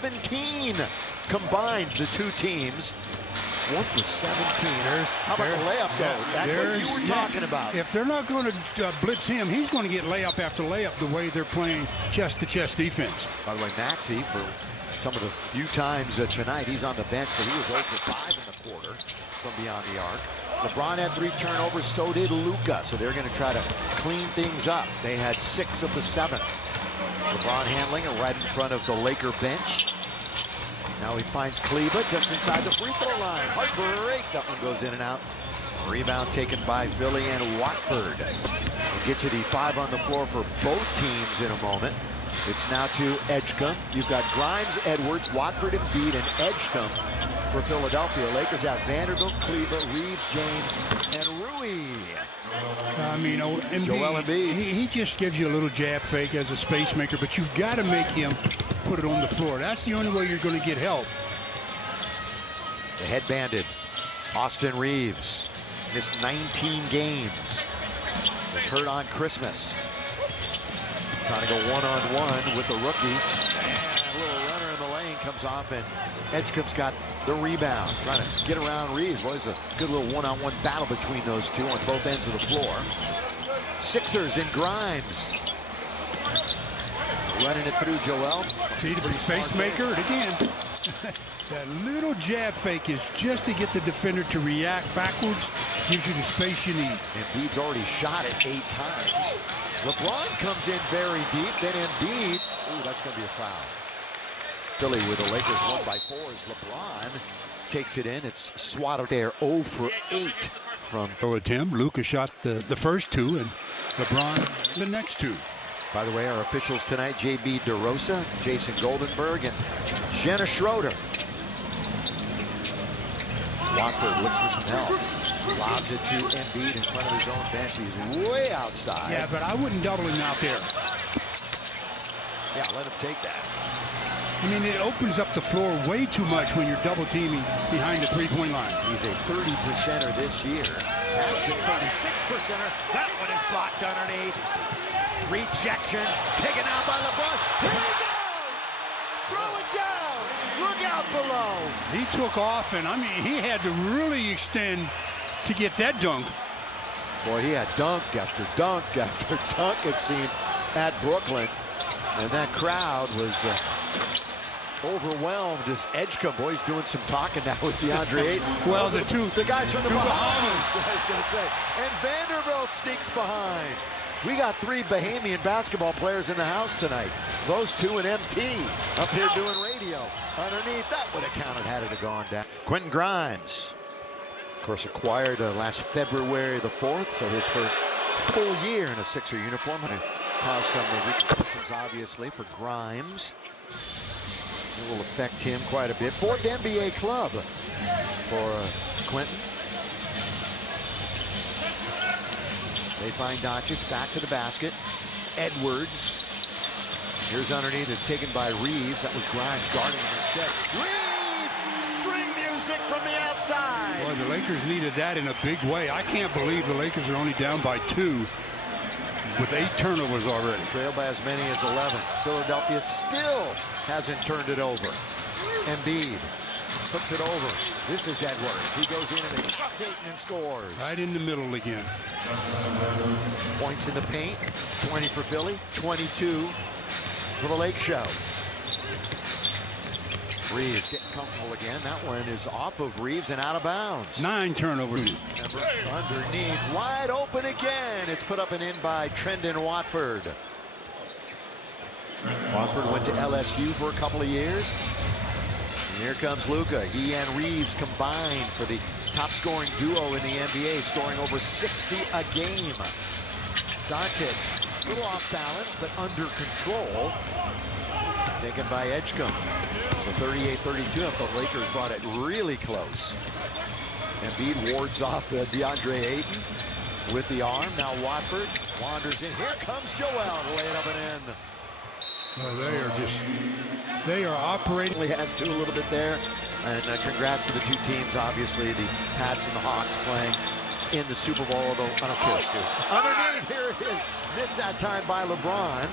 17 combined, the two teams. 1 for 17. How about the layup, though? That's what you were talking about. If they're not going to blitz him, he's going to get layup after layup the way they're playing chest-to-chest defense. By the way, Maxey, for some of the few times tonight, he's on the bench, but he was 0 for 5 in the quarter from beyond the arc. LeBron had 3 turnovers, so did Luka. So they're going to try to clean things up. They had 6 of the 7. LeBron handling it right in front of the Laker bench. Now he finds Kleber just inside the free throw line. Heartbreak. That one goes in and out. Rebound taken by Philly and Watford. We'll get to the 5 on the floor for both teams in a moment. It's now to Edgecombe. You've got Grimes, Edwards, Watford, Embiid, and Edgecombe for Philadelphia. Lakers have Vanderbilt, Kleber, Reeves, James, and Rui. I mean, Joel Embiid. He just gives you a little jab fake as a space maker, but you've got to make him put it on the floor. That's the only way you're going to get help. The head-banded Austin Reeves missed 19 games. Was hurt on Christmas. Trying to go one-on-one with the rookie. And a little runner in the lane comes off, and Edgecombe's got the rebound. Trying to get around Reeves. Well, it's a good little one-on-one battle between those two on both ends of the floor. Sixers in Grimes. Running it through Joel. See, the space maker, and again, that little jab fake is just to get the defender to react backwards, gives you the space you need. Embiid's already shot it 8 times. LeBron comes in very deep, then Embiid. Ooh, that's going to be a foul. Philly with the Lakers 1 by 4 as LeBron takes it in. It's swatted there 0 for 8 from. So Tim, Luka shot the first 2 and LeBron the next 2. By the way, our officials tonight, J.B. DeRosa, Jason Goldenberg, and Jenna Schroeder. Watford looks for some help. Lobs it to Embiid in front of his own bench. He's way outside. Yeah, but I wouldn't double him out there. Yeah, let him take that. I mean, it opens up the floor way too much when you're double teaming behind the three-point line. He's a 30%er this year. Has a 36%er. That one is blocked underneath. Rejection. Taken out by LeBron. Here we go! Throw it down. Look out below. He took off, and I mean, he had to really extend to get that dunk. Boy, he had dunk after dunk after dunk, it seemed, at Brooklyn. And that crowd was overwhelmed as Edgecombe, boy, he's doing some talking now with DeAndre Ayton. Well, the guys from the Bahamas, Bahamas. I was going to say. And Vanderbilt sneaks behind. We got 3 Bahamian basketball players in the house tonight. Those 2 in MT up here doing radio. Underneath, that would have counted had it have gone down. Quentin Grimes, of course, acquired last February the 4th, so his first full year in a Sixer uniform. Caused some repercussions, obviously, for Grimes. It will affect him quite a bit. 4th NBA club for Quentin. They find Doncic back to the basket. Edwards. Here's underneath. It's taken by Reeves. That was Grimes guarding him instead. Reeves! String music from the outside. Boy, the Lakers needed that in a big way. I can't believe the Lakers are only down by 2 with 8 turnovers already. Trailed by as many as 11. Philadelphia still hasn't turned it over. Embiid hooks it over. This is Edwards. He goes in and bucks Ayton and scores. Right in the middle again. Points in the paint. 20 for Philly. 22 for the Lake Show. Reeves getting comfortable again. That one is off of Reeves and out of bounds. 9 turnovers. Underneath, wide open again. It's put up and in by Trendon Watford. Watford went to LSU for a couple of years. And here comes Luka. He and Reeves combined for the top scoring duo in the NBA, scoring over 60 a game. Doncic, a little off balance, but under control. Taken by Edgecombe. So 38-32, the Lakers brought it really close. Embiid wards off DeAndre Ayton with the arm. Now Watford wanders in. Here comes Joel to lay it up and in. Oh, they are operating. He has to a little bit there. And congrats to the 2 teams, obviously, the Pats and the Hawks playing in the Super Bowl, although I don't care, Stu. Underneath, here it is. Missed that time by LeBron.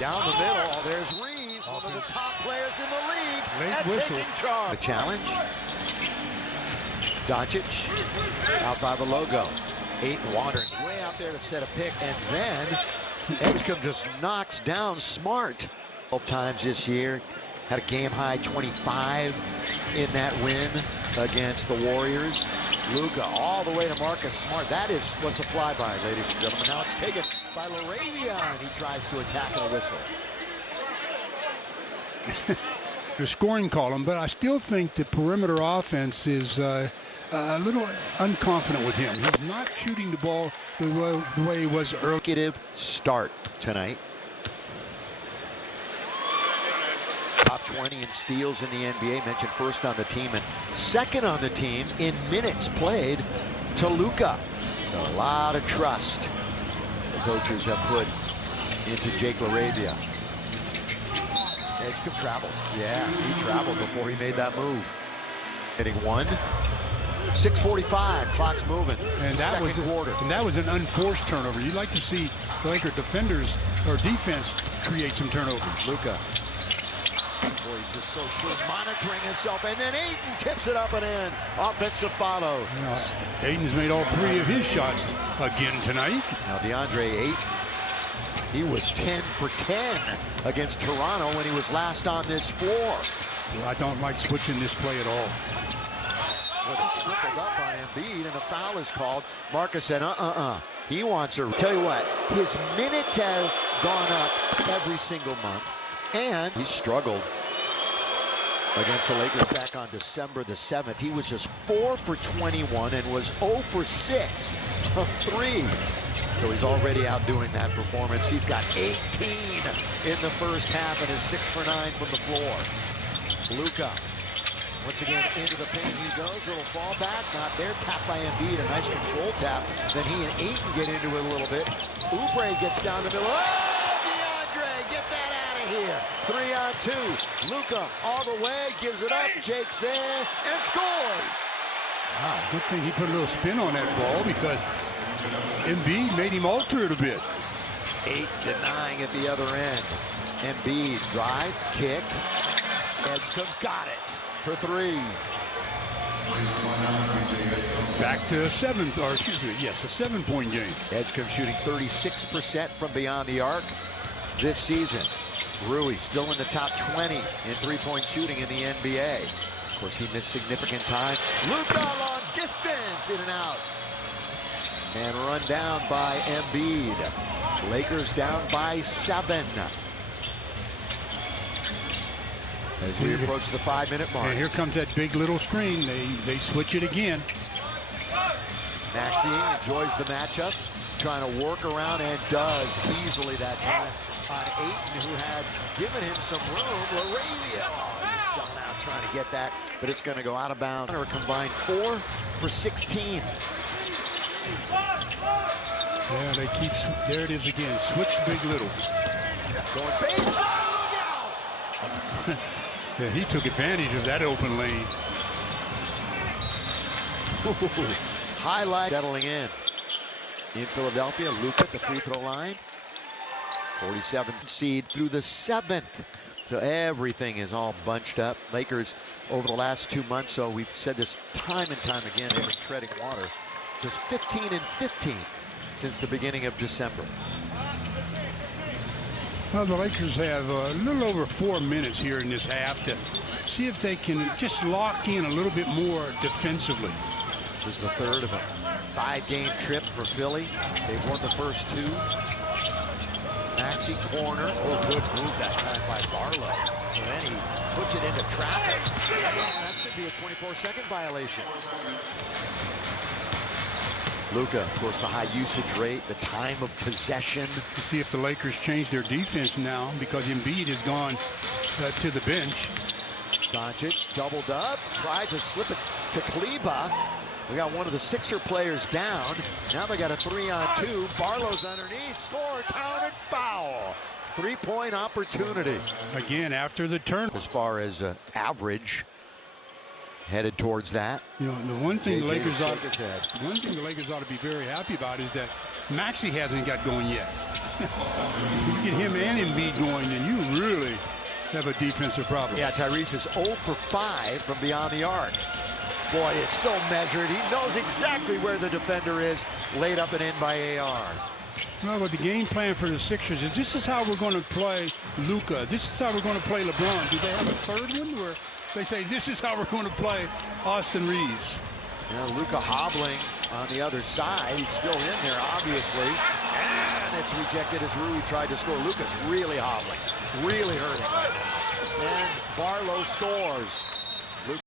Down the middle, oh, there's Reeves, one of the top players in the league. Late whistle. Taking charge. The challenge. Doncic out by the logo. Ayton wandering way out there to set a pick, and then Edgecombe just knocks down Smart. 12 times this year. Had a game-high 25 in that win against the Warriors. Luka all the way to Marcus Smart. That is what's a flyby, ladies and gentlemen. Now it's taken by Laravion. He tries to attack a whistle. The scoring column, but I still think the perimeter offense is a little unconfident with him. He's not shooting the ball the way he was earlier. Consecutive start tonight. Top 20 in steals in the NBA, mentioned first on the team and second on the team in minutes played to Luka. So a lot of trust the coaches have put into Jake LaRavia. Edgecombe traveled. Yeah, he traveled before he made that move. Hitting one. 6:45, clock's moving. And that was an unforced turnover. You'd like to see the Laker defenders or defense create some turnovers. Luka. Boy, he's just so sure, monitoring himself, and then Ayton tips it up and in. Offensive follow. You know, Ayton's made all 3 of his shots again tonight. Now DeAndre Ayton, he was 10 for 10 against Toronto when he was last on this floor. Well, I don't like switching this play at all. Well, it's tripled up on Embiid, and a foul is called. Marcus said, he wants her. Tell you what, his minutes have gone up every single month. And he struggled against the Lakers back on December the 7th. He was just 4 for 21 and was 0 for 6 from 3. So he's already outdoing that performance. He's got 18 in the first half and is 6 for 9 from the floor. Luka, once again into the paint he goes. Little fall back, not there. Tap by Embiid, a nice control tap. Then he and Ayton get into it a little bit. Oubre gets down the middle. Oh! Get that out of here. 3 on 2. Luka all the way, gives it up. Jake's there and scores. Wow, good thing he put a little spin on that ball because Embiid made him alter it a bit. 8 denying at the other end. Embiid drive, kick. Edgecombe got it for 3. Back to a 7-point game. Edgecombe shooting 36% from beyond the arc this season. Rui still in the top 20 in three-point shooting in the NBA. Of course, he missed significant time. Luka long distance, in and out. And run down by Embiid. Lakers down by 7. As we approach the 5-minute mark. And here comes that big little screen. They switch it again. Maxey enjoys the matchup, trying to work around, and does easily that time on Ayton, who had given him some room. LaRavia, he's selling out trying to get that, but it's going to go out of bounds. Or a combined 4 for 16. Yeah, they keep, there it is again. Switch big little. Going base. Oh, look out! Yeah, he took advantage of that open lane. Highlight settling in Philadelphia. Luka at the free throw line. 47 seed through the 7th. So everything is all bunched up. Lakers over the last 2 months, so we've said this time and time again, they've been treading water. Just 15 and 15 since the beginning of December. Well, the Lakers have a little over 4 minutes here in this half to see if they can just lock in a little bit more defensively. This is the 3rd of a 5-game trip for Philly. They've won the first 2. Maxey corner. Oh, good move that time by Barlow. And then he puts it into traffic. That should be a 24-second violation. Luka, of course, the high usage rate, the time of possession. To see if the Lakers change their defense now because Embiid has gone to the bench. Doncic doubled up, tried to slip it to Kleber. We got one of the Sixer players down. Now they got a 3-on-2. Barlow's underneath, score, counted, foul. 3-point opportunity. Again, after the turn. As far as average, headed towards that. You know, the one thing the Lakers ought to be very happy about is that Maxey hasn't got going yet. You get him and Embiid going, then you really have a defensive problem. Yeah, Tyrese is 0 for 5 from beyond the arc. Boy, it's so measured. He knows exactly where the defender is, laid up and in by AR. Well, but the game plan for the Sixers is this is how we're going to play Luka. This is how we're going to play LeBron. Do they have a third one where they say this is how we're going to play Austin Reeves? Luka hobbling on the other side. He's still in there, obviously. And it's rejected as Rui tried to score. Luka's really hobbling, really hurting. And Barlow scores.